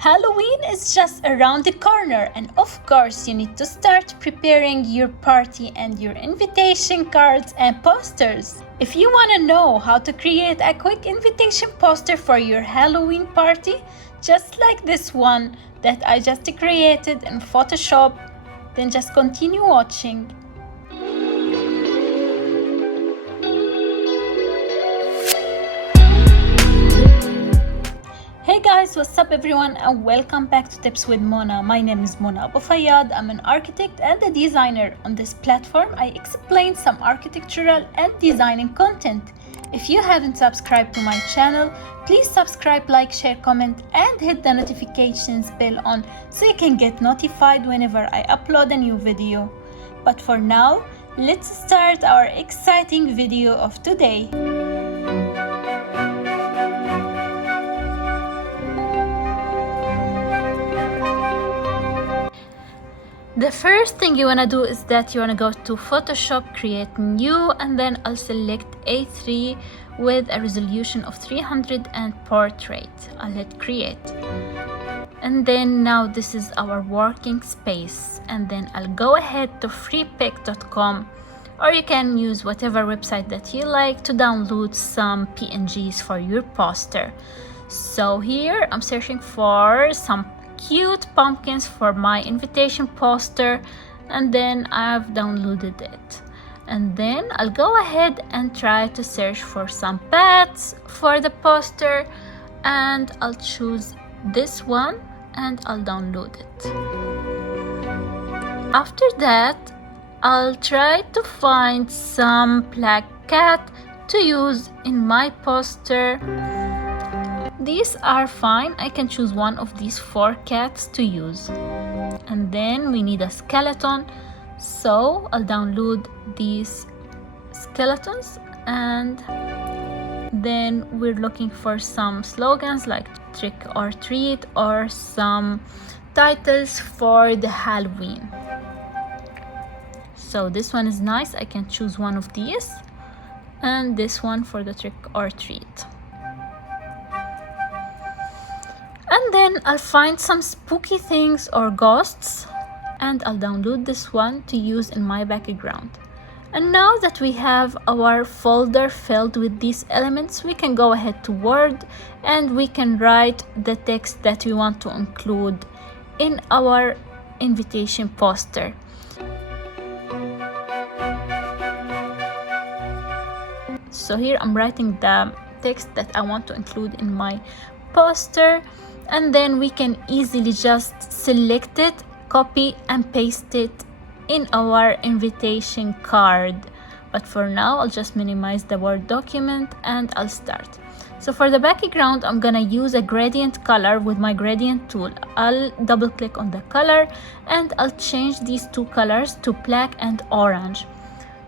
Halloween is just around the corner, and of course you need to start preparing your party and your invitation cards and posters. If you want to know how to create a quick invitation poster for your Halloween party, just like this one that I just created in Photoshop, then just continue watching. Hey guys, what's up everyone, and welcome back to Tips with Mona. My name is Mona Abou Fayad. I'm an architect and a designer. On this platform, I explain some architectural and designing content. If you haven't subscribed to my channel, please subscribe, like, share, comment, and hit the notifications bell on so you can get notified whenever I upload a new video. But for now, let's start our exciting video of today. The first thing you want to do is that you want to go to Photoshop, create new, and then I'll select A3 with a resolution of 300 and portrait. I'll hit create. And then now this is our working space. And then I'll go ahead to freepik.com, or you can use whatever website that you like to download some PNGs for your poster. So here I'm searching for some cute pumpkins for my invitation poster, and then I've downloaded it. And then I'll go ahead and try to search for some pets for the poster, and I'll choose this one and I'll download it. After that, I'll try to find some black cat to use in my poster. These are fine. I can choose one of these 4 cats to use. And then we need a skeleton, so I'll download these skeletons. And then we're looking for some slogans like trick or treat, or some titles for the Halloween. So this one is nice. I can choose one of these, and this one for the trick or treat. And then I'll find some spooky things or ghosts, and I'll download this one to use in my background. And now that we have our folder filled with these elements, we can go ahead to Word and we can write the text that we want to include in our invitation poster. So here I'm writing the text that I want to include in my poster. And then we can easily just select it, copy and paste it in our invitation card. But for now, I'll just minimize the Word document and I'll start. So for the background, I'm gonna use a gradient color with my gradient tool. I'll double click on the color and I'll change these 2 colors to black and orange.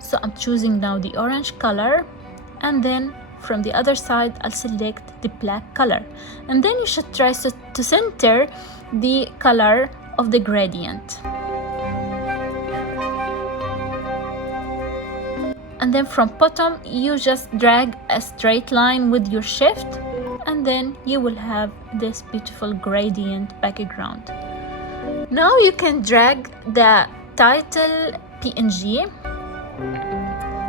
So I'm choosing now the orange color, and then from the other side, I'll select the black color. And then you should try to center the color of the gradient. And then from bottom, you just drag a straight line with your shift, and then you will have this beautiful gradient background. Now you can drag the title PNG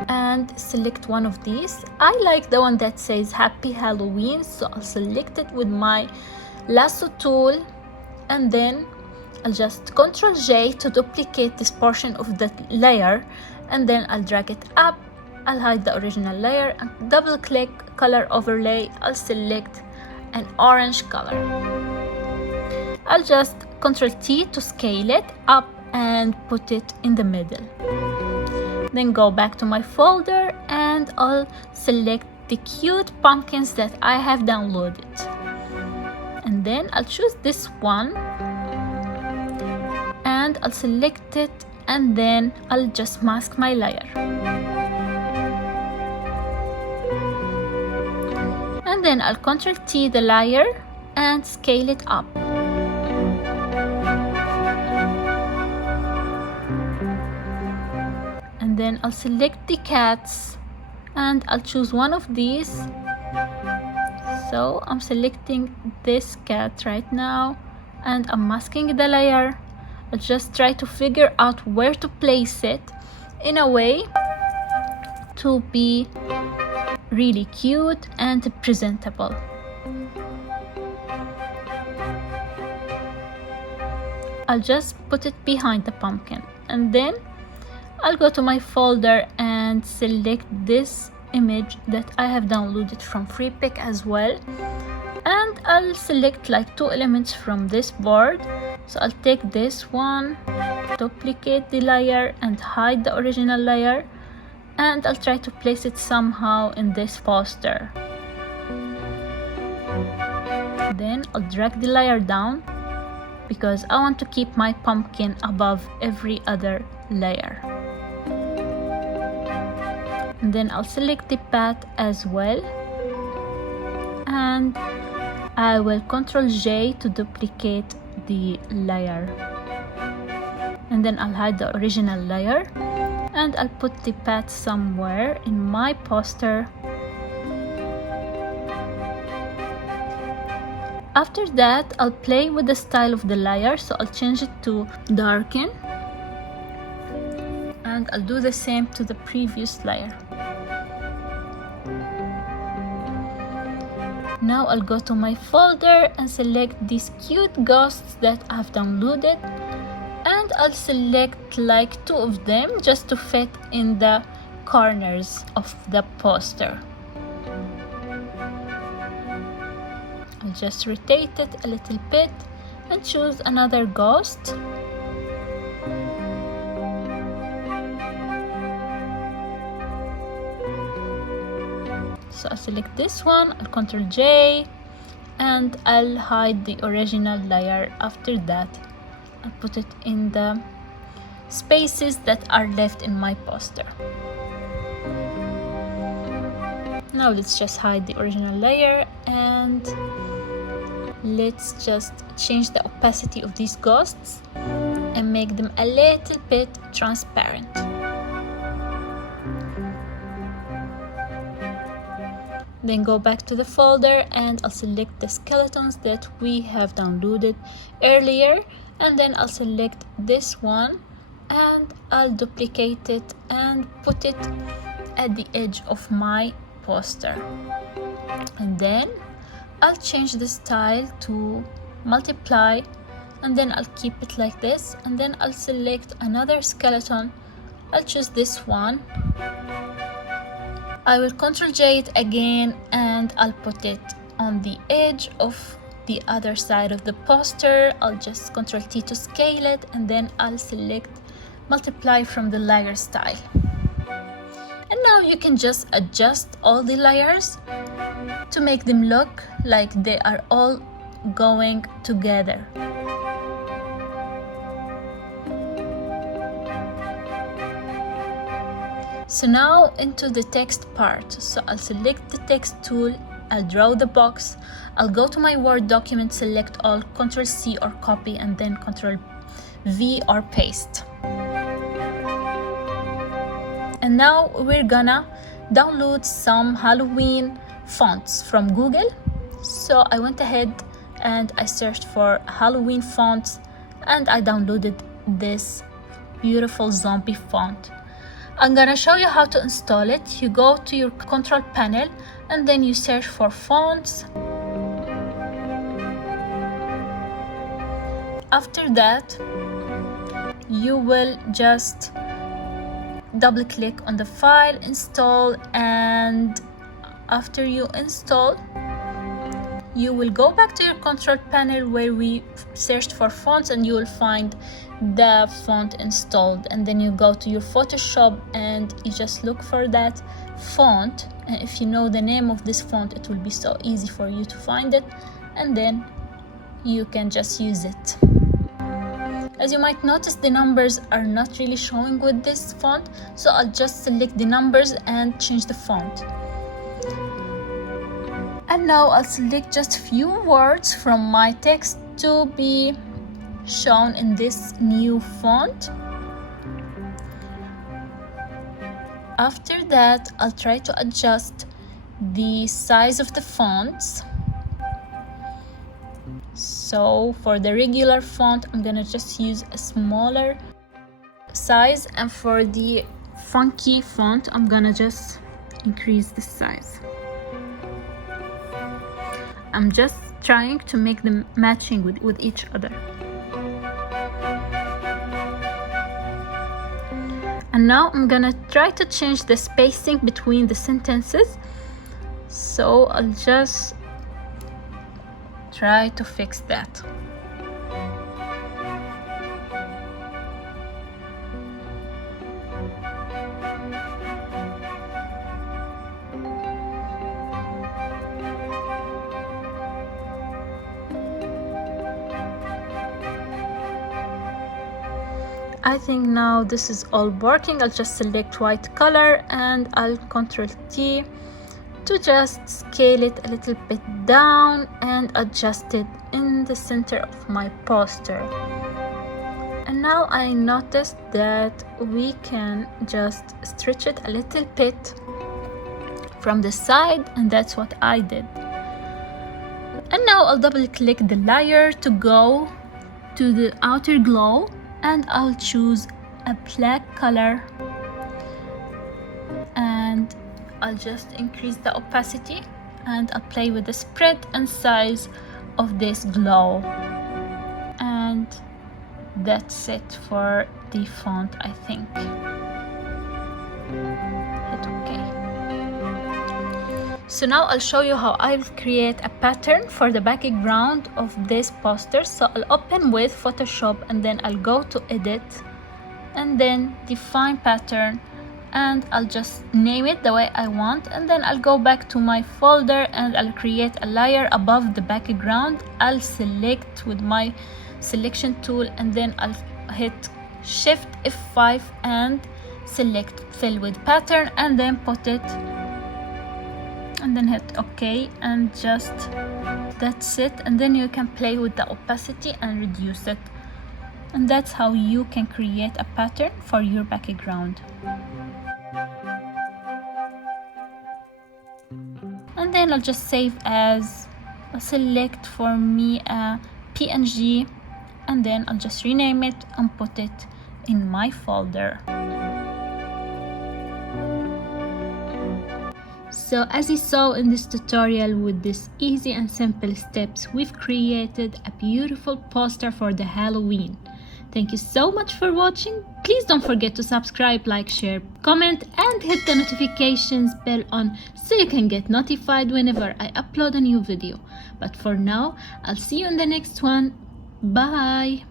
and select one of these. I like the one that says Happy Halloween, so I'll select it with my lasso tool, and then I'll just Ctrl J to duplicate this portion of the layer, and then I'll drag it up. I'll hide the original layer and double click color overlay. I'll select an orange color. I'll just Ctrl T to scale it up and put it in the middle. Then go back to my folder and I'll select the cute pumpkins that I have downloaded. And then I'll choose this one and I'll select it, and then I'll just mask my layer. And then I'll Ctrl T the layer and scale it up. And then I'll select the cats and I'll choose one of these. So I'm selecting this cat right now, and I'm masking the layer. I'll just try to figure out where to place it in a way to be really cute and presentable. I'll just put it behind the pumpkin, and then I'll go to my folder and select this image that I have downloaded from FreePic as well, and I'll select like 2 elements from this board. So I'll take this one, duplicate the layer and hide the original layer, and I'll try to place it somehow in this poster. Then I'll drag the layer down because I want to keep my pumpkin above every other layer. And then I'll select the path as well, and I will Ctrl J to duplicate the layer, and then I'll hide the original layer, and I'll put the path somewhere in my poster. After that, I'll play with the style of the layer, so I'll change it to darken, and I'll do the same to the previous layer. Now I'll go to my folder and select these cute ghosts that I've downloaded, and I'll select like 2 of them just to fit in the corners of the poster. I'll just rotate it a little bit and choose another ghost. So I'll select this one, I'll Ctrl J, and I'll hide the original layer. After that, I'll put it in the spaces that are left in my poster. Now let's just hide the original layer, and let's just change the opacity of these ghosts and make them a little bit transparent. Then go back to the folder, and I'll select the skeletons that we have downloaded earlier, and then I'll select this one and I'll duplicate it and put it at the edge of my poster. And then I'll change the style to multiply, and then I'll keep it like this, and then I'll select another skeleton. I'll choose this one. I will Ctrl J it again, and I'll put it on the edge of the other side of the poster. I'll just Ctrl T to scale it, and then I'll select multiply from the layer style. And now you can just adjust all the layers to make them look like they are all going together. So now into the text part. So I'll select the text tool, I'll draw the box, I'll go to my Word document, select all, Ctrl C or copy, and then Ctrl V or paste. And now we're gonna download some Halloween fonts from Google. So I went ahead and I searched for Halloween fonts, and I downloaded this beautiful zombie font. I'm gonna show you how to install it. You go to your control panel, and then you search for fonts. After that, you will just double click on the file, install, and after you install, you will go back to your control panel where we searched for fonts, and you will find the font installed. And then you go to your Photoshop and you just look for that font, and if you know the name of this font, it will be so easy for you to find it, and then you can just use it. As you might notice, the numbers are not really showing with this font, so I'll just select the numbers and change the font. And now I'll select just few words from my text to be shown in this new font. After that, I'll try to adjust the size of the fonts, So for the regular font, I'm gonna just use a smaller size, and for the funky font, I'm gonna just increase the size. I'm just trying to make them matching with each other. And now I'm gonna try to change the spacing between the sentences. So I'll just try to fix that. I think now this is all working. I'll just select white color and I'll Ctrl T to just scale it a little bit down and adjust it in the center of my poster. And now I noticed that we can just stretch it a little bit from the side, and that's what I did. And now I'll double click the layer to go to the outer glow, and I'll choose a black color, and I'll just increase the opacity, and I'll play with the spread and size of this glow. And that's it for the font, I think. Hit OK. So now I'll show you how I'll create a pattern for the background of this poster. So I'll open with Photoshop, and then I'll go to Edit, and then Define Pattern, and I'll just name it the way I want, and then I'll go back to my folder and I'll create a layer above the background. I'll select with my selection tool, and then I'll hit Shift F5 and select Fill with Pattern, and then put it, and then hit OK, and just that's it. And then you can play with the opacity and reduce it, and that's how you can create a pattern for your background. And then I'll just save as, I'll select for me a PNG, and then I'll just rename it and put it in my folder. So as you saw in this tutorial, with this easy and simple steps, we've created a beautiful poster for the Halloween. Thank you so much for watching. Please don't forget to subscribe, like, share, comment, and hit the notifications bell on so you can get notified whenever I upload a new video. But for now, I'll see you in the next one. Bye!